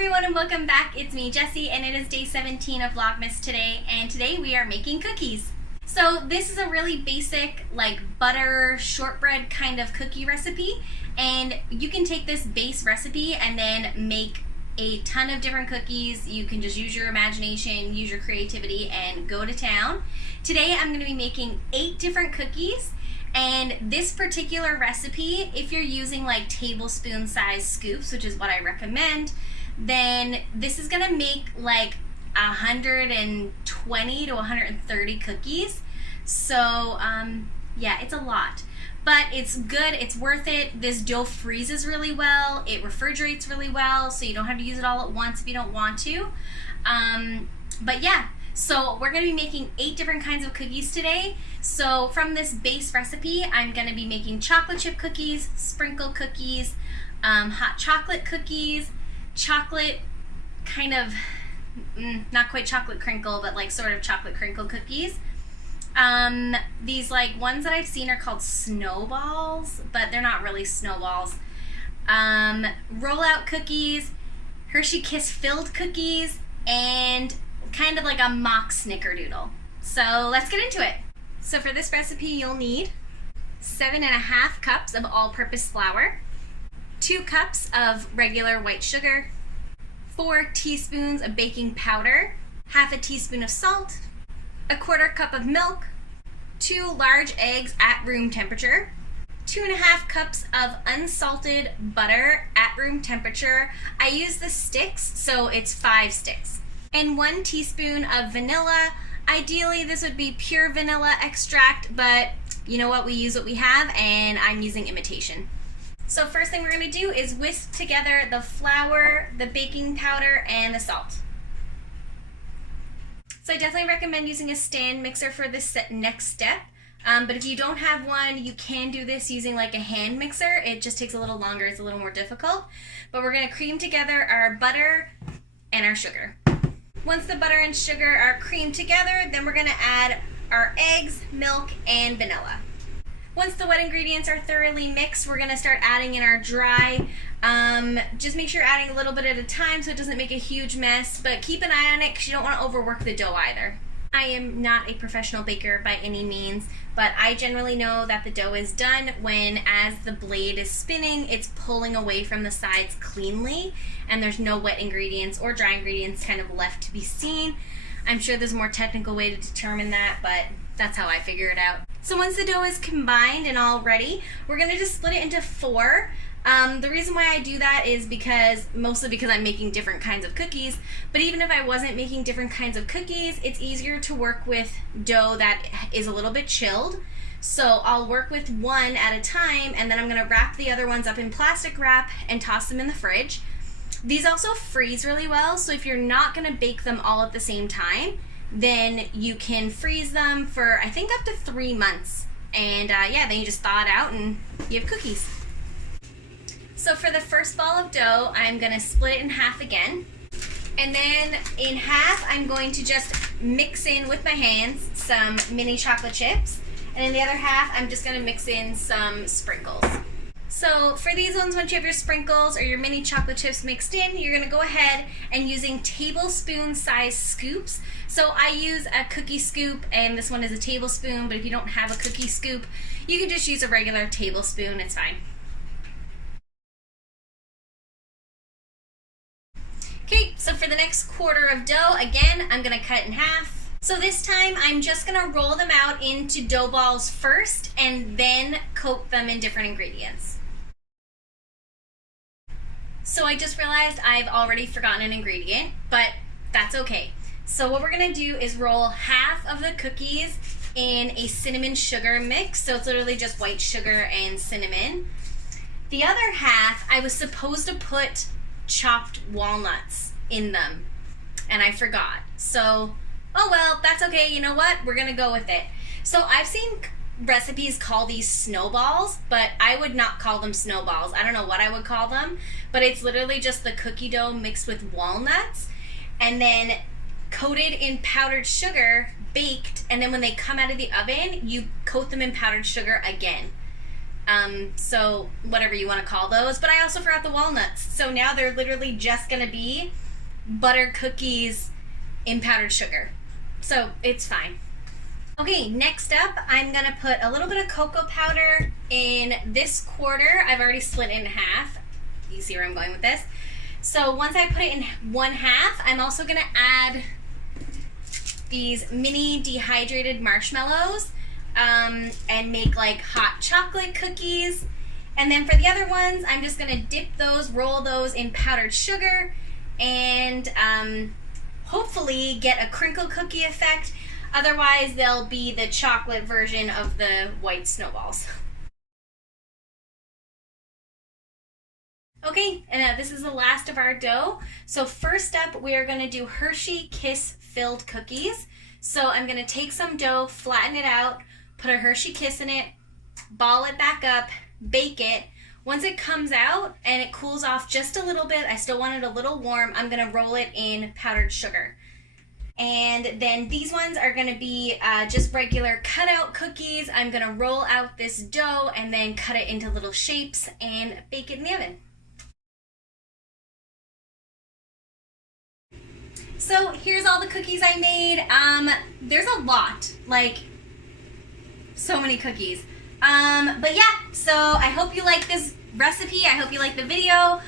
everyone and welcome back. It's me, Jessie, and it is day 17 of Vlogmas today, and today we are making cookies. So this is a really basic, like butter shortbread kind of cookie recipe, and you can take this base recipe and then make a ton of different cookies. You can just use your imagination, use your creativity, and go to town. Today I'm going to be making 8 different cookies. And this particular recipe, if you're using like tablespoon size scoops, which is what I recommend, then this is gonna make like 120 to 130 cookies. So yeah, it's a lot, but it's good, it's worth it. This dough freezes really well, it refrigerates really well, so you don't have to use it all at once if you don't want to. But yeah, so we're going to be making 8 different kinds of cookies today. So from this base recipe, I'm going to be making chocolate chip cookies, sprinkle cookies, hot chocolate cookies, chocolate kind of, not quite chocolate crinkle, but like sort of chocolate crinkle cookies. These like ones that I've seen are called snowballs, but they're not really snowballs. Rollout cookies, Hershey Kiss filled cookies, and kind of like a mock snickerdoodle. So let's get into it. So for this recipe, you'll need 7.5 cups of all-purpose flour, 2 cups of regular white sugar, 4 teaspoons of baking powder, half a teaspoon of salt, 1/4 cup of milk, 2 large eggs at room temperature, 2.5 cups of unsalted butter at room temperature. I use the sticks, so it's 5 sticks. And 1 teaspoon of vanilla. Ideally, this would be pure vanilla extract, but you know what? We use what we have, and I'm using imitation. So first thing we're going to do is whisk together the flour, the baking powder, and the salt. So I definitely recommend using a stand mixer for this next step. But if you don't have one, you can do this using like a hand mixer. It just takes a little longer. It's a little more difficult. But we're going to cream together our butter and our sugar. Once the butter and sugar are creamed together, then we're going to add our eggs, milk, and vanilla. Once the wet ingredients are thoroughly mixed, we're going to start adding in our dry. Just make sure you're adding a little bit at a time so it doesn't make a huge mess, but keep an eye on it because you don't want to overwork the dough either. I am not a professional baker by any means, but I generally know that the dough is done when, as the blade is spinning, it's pulling away from the sides cleanly and there's no wet ingredients or dry ingredients kind of left to be seen. I'm sure there's a more technical way to determine that, but that's how I figure it out. So once the dough is combined and all ready, we're going to just split it into 4. The reason why I do that is mostly because I'm making different kinds of cookies, but even if I wasn't making different kinds of cookies, it's easier to work with dough that is a little bit chilled. So I'll work with 1 at a time, and then I'm going to wrap the other ones up in plastic wrap and toss them in the fridge. These also freeze really well, so if you're not going to bake them all at the same time, then you can freeze them for I think up to 3 months. And yeah, then you just thaw it out and you have cookies. So for the first ball of dough, I'm going to split it in half again. And then in half, I'm going to just mix in with my hands some mini chocolate chips. And in the other half, I'm just going to mix in some sprinkles. So for these ones, once you have your sprinkles or your mini chocolate chips mixed in, you're going to go ahead and using tablespoon size scoops. So I use a cookie scoop, and this one is a tablespoon, but if you don't have a cookie scoop, you can just use a regular tablespoon, it's fine. Okay, so for the next quarter of dough, again, I'm going to cut it in half. So this time, I'm just going to roll them out into dough balls first and then coat them in different ingredients. So I just realized I've already forgotten an ingredient, but that's okay. So what we're going to do is roll half of the cookies in a cinnamon sugar mix. So it's literally just white sugar and cinnamon. The other half, I was supposed to put chopped walnuts in them, and I forgot. So, oh well, that's okay. You know what? We're gonna go with it. So I've seen recipes call these snowballs, but I would not call them snowballs. I don't know what I would call them, but it's literally just the cookie dough mixed with walnuts and then coated in powdered sugar, baked, and then when they come out of the oven, you coat them in powdered sugar again. So whatever you want to call those. But I also forgot the walnuts. So now they're literally just going to be butter cookies in powdered sugar. So it's fine. Okay, next up, I'm going to put a little bit of cocoa powder in this quarter. I've already split it in half. You see where I'm going with this? So once I put it in 1/2, I'm also going to add these mini dehydrated marshmallows and make like hot chocolate cookies. And then for the other ones, I'm just going to dip those, roll those in powdered sugar, and hopefully get a crinkle cookie effect. Otherwise, they'll be the chocolate version of the white snowballs. Okay, and this is the last of our dough. So first up, we are going to do Hershey Kiss filled cookies. So I'm going to take some dough, flatten it out, put a Hershey Kiss in it, ball it back up, bake it. Once it comes out and it cools off just a little bit, I still want it a little warm, I'm going to roll it in powdered sugar. And then these ones are going to be just regular cutout cookies. I'm going to roll out this dough and then cut it into little shapes and bake it in the oven. So here's all the cookies I made. There's a lot, like so many cookies. But yeah, so I hope you like this recipe. I hope you like the video.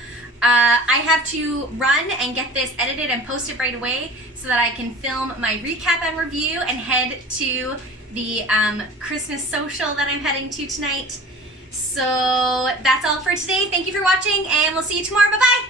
I have to run and get this edited and posted right away so that I can film my recap and review and head to the Christmas social that I'm heading to tonight. So that's all for today. Thank you for watching, and we'll see you tomorrow. Bye-bye.